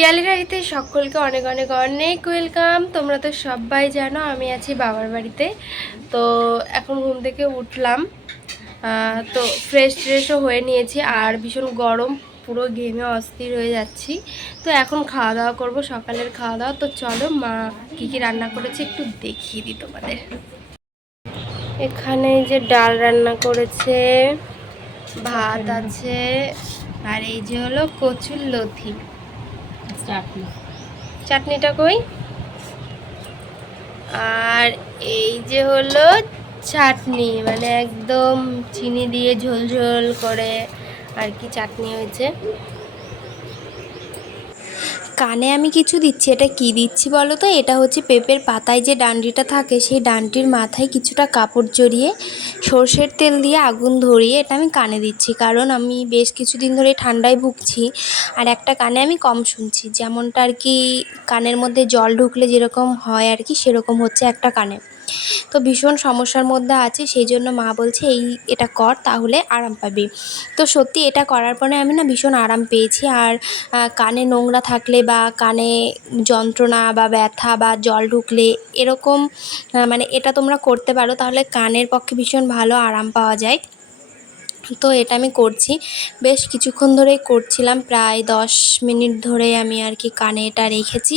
পিয়ালি বাড়িতে সকলকে অনেক অনেক অনেক ওয়েলকাম তোমরা তো সবাই জানো, আমি আছি বাবার বাড়িতে। তো এখন ঘুম থেকে উঠলাম। তো ফ্রেশ ট্রেশও হয়ে নিয়েছি। আর ভীষণ গরম, পুরো ঘেমে অস্থির হয়ে যাচ্ছি। তো এখন খাওয়া দাওয়া করব, সকালের খাওয়া দাওয়া। তো চলো, মা কী কী রান্না করেছে একটু দেখিয়ে দিই তোমাদের। এখানে যে ডাল রান্না করেছে, ভাত আছে, আর এই যে হলো কচুর লথি চাটনি। চাটনিটা কই? আর এই যে হলো চাটনি মানে একদম চিনি দিয়ে ঝোল ঝোল করে আর কি চাটনি হয়েছে। কানে আমি কিছু দিচ্ছি, এটা কি দিচ্ছি বলো তো? এটা হচ্ছে পেঁপের পাতায় যে ডান্ডিটা থাকে, সেই ডান্ডির মাথায় কিছুটা কাপড় জড়িয়ে সর্ষের তেল দিয়ে আগুন ধরিয়ে এটা আমি কানে দিচ্ছি। কারণ আমি বেশ কিছুদিন ধরে ঠান্ডায় ভুগছি আর একটা কানে আমি কম শুনছি। যেমনটা আর কি কানের মধ্যে জল ঢুকলে যেরকম হয় আর কি, সেরকম হচ্ছে একটা কানে। তো ভীষণ সমস্যার মধ্যে আছি, সেই জন্য মা বলছে, এই, এটা কর, তাহলে আরাম পাবি। তো সত্যি এটা করার পরে আমি না ভীষণ আরাম পেয়েছি আর কানে নোংরা থাকলে বা কানে যন্ত্রণা বা ব্যথা বা জল ঢুকলে এরকম মানে এটা তোমরা করতে পারো, তাহলে কানের পক্ষে ভীষণ ভালো আরাম পাওয়া যায়। তো এটা আমি করছি। বেশ কিছুক্ষণ ধরেই করছিলাম, প্রায় দশ মিনিট ধরে আমি আর কি কানে এটা রেখেছি।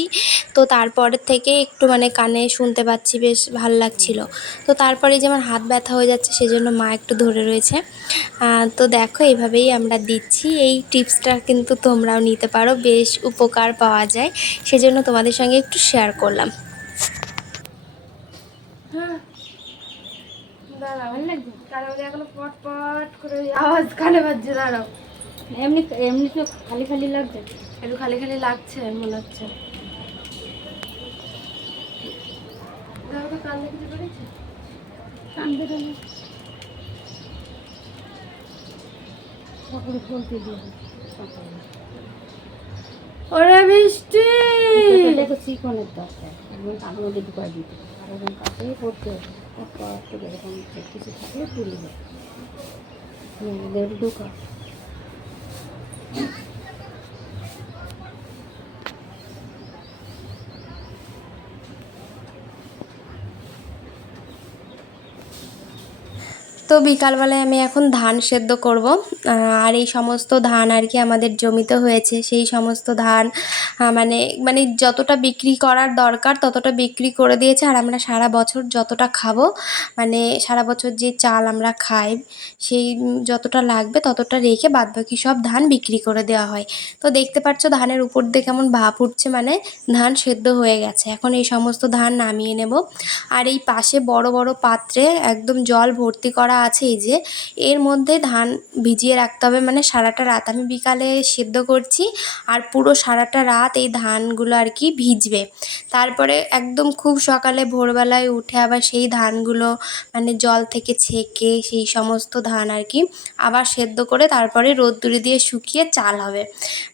তো তারপরের থেকে একটু মানে কানে শুনতে পাচ্ছি, বেশ ভালো লাগছিল। তো তারপরে যে আমার হাত ব্যথা হয়ে যাচ্ছে সেজন্য মা একটু ধরে রয়েছে। তো দেখো এইভাবেই আমরা দিচ্ছি। এই টিপসটা কিন্তু তোমরাও নিতে পারো, বেশ উপকার পাওয়া যায়। সেজন্য তোমাদের সঙ্গে একটু শেয়ার করলাম। দাঁড়াও লাগছে কানে এখনও পট পট করে আওয়াজ কানে বাজছে, দাঁড়াও। এমনি এমনি তো খালি খালি লাগছে। একটু খালি খালি লাগছে, মনে হচ্ছে। কান্দে ওরে বৃষ্টি দেখো চিকনের দরকার একদম কাগজ মধ্যে ঢুকাই দিতে আর কাছে পড়তে একটা কিছু থাকলে তুলে যায় ঢুকা। তো বিকালবেলায় আমি এখন ধান সেদ্ধ করব। আর এই সমস্ত ধান আর কি আমাদের জমিতে হয়েছে, সেই সমস্ত ধান মানে মানে যতটা বিক্রি করার দরকার ততটা বিক্রি করে দিয়েছে। আর আমরা সারা বছর যতটা খাব মানে সারা বছর যে চাল আমরা খাই, সেই যতটা লাগবে ততটা রেখে বাদবাকি সব ধান বিক্রি করে দেওয়া হয়। তো দেখতে পাচ্ছ ধানের উপর দিয়ে কেমন ভাপ উঠছে মানে ধান সেদ্ধ হয়ে গেছে। এখন এই সমস্ত ধান নামিয়ে নেব। আর এই পাশে বড় বড় পাত্রে একদম জল ভর্তি করা আছে এই যে, এর মধ্যে ধান ভিজিয়ে রাখতে হবে। মানে সারাটা রাত আমি বিকালে সেদ্ধ করছি আর পুরো সারাটা রাত এই ধানগুলো আর কি ভিজবে। তারপরে একদম খুব সকালে ভোরবেলায় উঠে আবার সেই ধানগুলো মানে জল থেকে ছেঁকে সেই সমস্ত ধান আর কি আবার সেদ্ধ করে তারপরে রোদ্দুরে দিয়ে শুকিয়ে চাল হবে।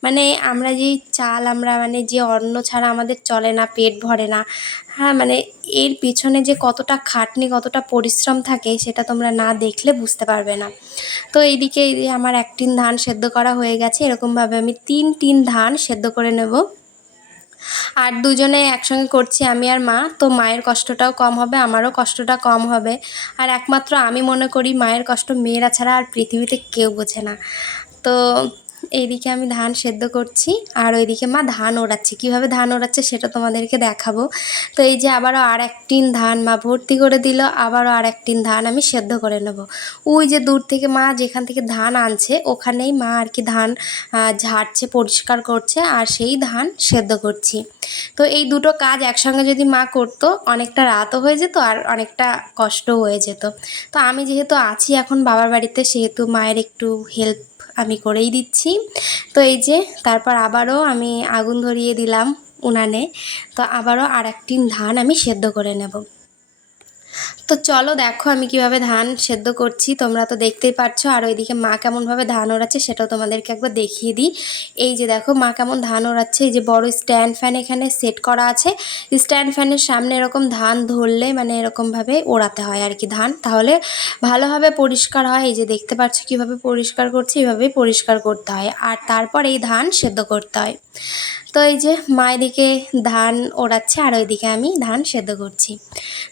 মানে আমরা যেই চাল আমরা মানে যে অন্ন ছাড়া আমাদের চলে না, পেট ভরে না হ্যাঁ মানে এর পিছনে যে কতটা খাটনি, কতটা পরিশ্রম থাকে সেটা তোমরা না দেখলে বুঝতে পারবে না। তো এইদিকে এই আমার এক টিন ধান সেদ্ধ করা হয়ে গেছে, এরকমভাবে আমি তিন টিন ধান সেদ্ধ করে নেব। আর দুজনে একসঙ্গে করছি, আমি আর মা। তো মায়ের কষ্টটাও কম হবে, আমারও কষ্টটা কম হবে। আর একমাত্র আমি মনে করি, মায়ের কষ্ট মেয়েরা ছাড়া আর পৃথিবীতে কেউ বোঝে না। তো এইদিকে আমি ধান সেদ্ধ করছি আর ওইদিকে মা ধান ওড়াচ্ছে। কীভাবে ধান ওড়াচ্ছে সেটা তোমাদেরকে দেখাবো। তো এই যে আবারও আর এক টিন ধান মা ভর্তি করে দিল, আবারও আর এক টিন ধান আমি সেদ্ধ করে নেব। ওই যে দূর থেকে মা যেখান থেকে ধান আনছে, ওখানেই মা আর কি ধান ঝাড়ছে, পরিষ্কার করছে আর সেই ধান সেদ্ধ করছি। তো এই দুটো কাজ একসঙ্গে যদি মা করতো, অনেকটা রাতও হয়ে যেত আর অনেকটা কষ্টও হয়ে যেত। তো আমি যেহেতু আছি এখন বাবার বাড়িতে, সেহেতু মায়ের একটু হেল্প আমি করেই দিচ্ছি। তো এই যে, তারপর আবারও আমি আগুন ধরিয়ে দিলাম উনানে। তো আবারও আর একটি ধান আমি সেদ্ধ করে নেব। তো চলো দেখো আমি কীভাবে ধান সেদ্ধ করছি। তোমরা তো দেখতেই পাচ্ছ আর ওইদিকে মা কেমনভাবে ধান ওড়াচ্ছে সেটাও তোমাদেরকে একবার দেখিয়ে দিই। এই যে দেখো, মা কেমন ধান ওড়াচ্ছে, এই যে বড় স্ট্যান্ড ফ্যান এখানে সেট করা আছে। স্ট্যান্ড ফ্যানের সামনে এরকম ধান ধরলে মানে এরকমভাবে ওড়াতে হয় আর কি ধান। তাহলে ভালোভাবে পরিষ্কার হয়, এই যে দেখতে পাচ্ছ কীভাবে পরিষ্কার করছি এইভাবেই পরিষ্কার করতে হয়। আর তারপর এই ধান সেদ্ধ করতে হয়। তো এই যে মা এদিকে ধান ওড়াচ্ছে, আর ওইদিকে আমি ধান সেদ্ধ করছি।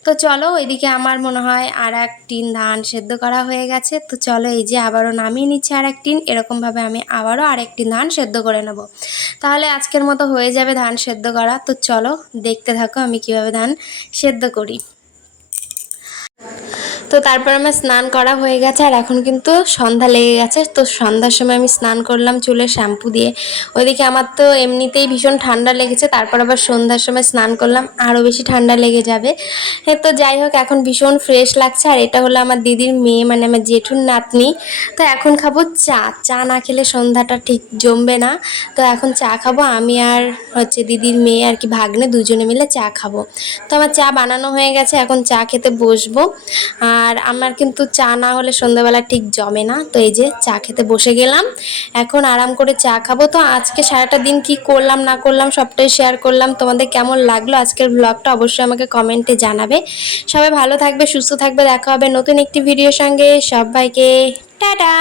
তো চলো ওইদিকে আমার মনে হয় আর এক টিন ধান সেদ্ধ করা হয়ে গেছে। তো চলো এই যে আবারও নামিয়ে নিচ্ছে আর এক টিন। এরকমভাবে আমি আবারও আর একটি ধান সেদ্ধ করে নেব। তাহলে আজকের মতো হয়ে যাবে ধান সেদ্ধ করা। তো চলো দেখতে থাকো আমি কীভাবে ধান সেদ্ধ করি। তো তারপর আমার স্নান করা হয়ে গেছে আর এখন কিন্তু সন্ধ্যা লেগে গেছে। তো সন্ধ্যার সময় আমি স্নান করলাম চুলে শ্যাম্পু দিয়ে। ওইদিকে আমার তো এমনিতেই ভীষণ ঠান্ডা লেগেছে, তারপর আবার সন্ধ্যার সময় স্নান করলাম, আরও বেশি ঠান্ডা লেগে যাবে। তো যাই হোক, এখন ভীষণ ফ্রেশ লাগছে আর এটা হলো আমার দিদির মেয়ে মানে আমার জেঠুর নাতনি। তো এখন খাব চা চা না খেলে সন্ধ্যাটা ঠিক জমবে না। তো এখন চা খাব, আমি আর হচ্ছে দিদির মেয়ে আর কি ভাগ্নে দুজনে মিলে চা খাব। তো আমার চা বানানো হয়ে গেছে, এখন চা খেতে বসবো। আর আমার কিন্তু চা না হলে সন্ধ্যাবেলা ঠিক জমে না। তো এই যে চা খেতে বসে গেলাম। এখন আরাম করে চা খাব। তো আজকে সারাটা দিন কি করলাম, না করলাম, সবটাই শেয়ার করলাম। তোমাদের কেমন লাগল আজকের ব্লগটা অবশ্যই আমাকে কমেন্টে জানাবে। সবাই ভালো থাকবে, সুস্থ থাকবে। দেখা হবে নতুন একটি ভিডিওর সঙ্গে। সবাইকে, টাটা!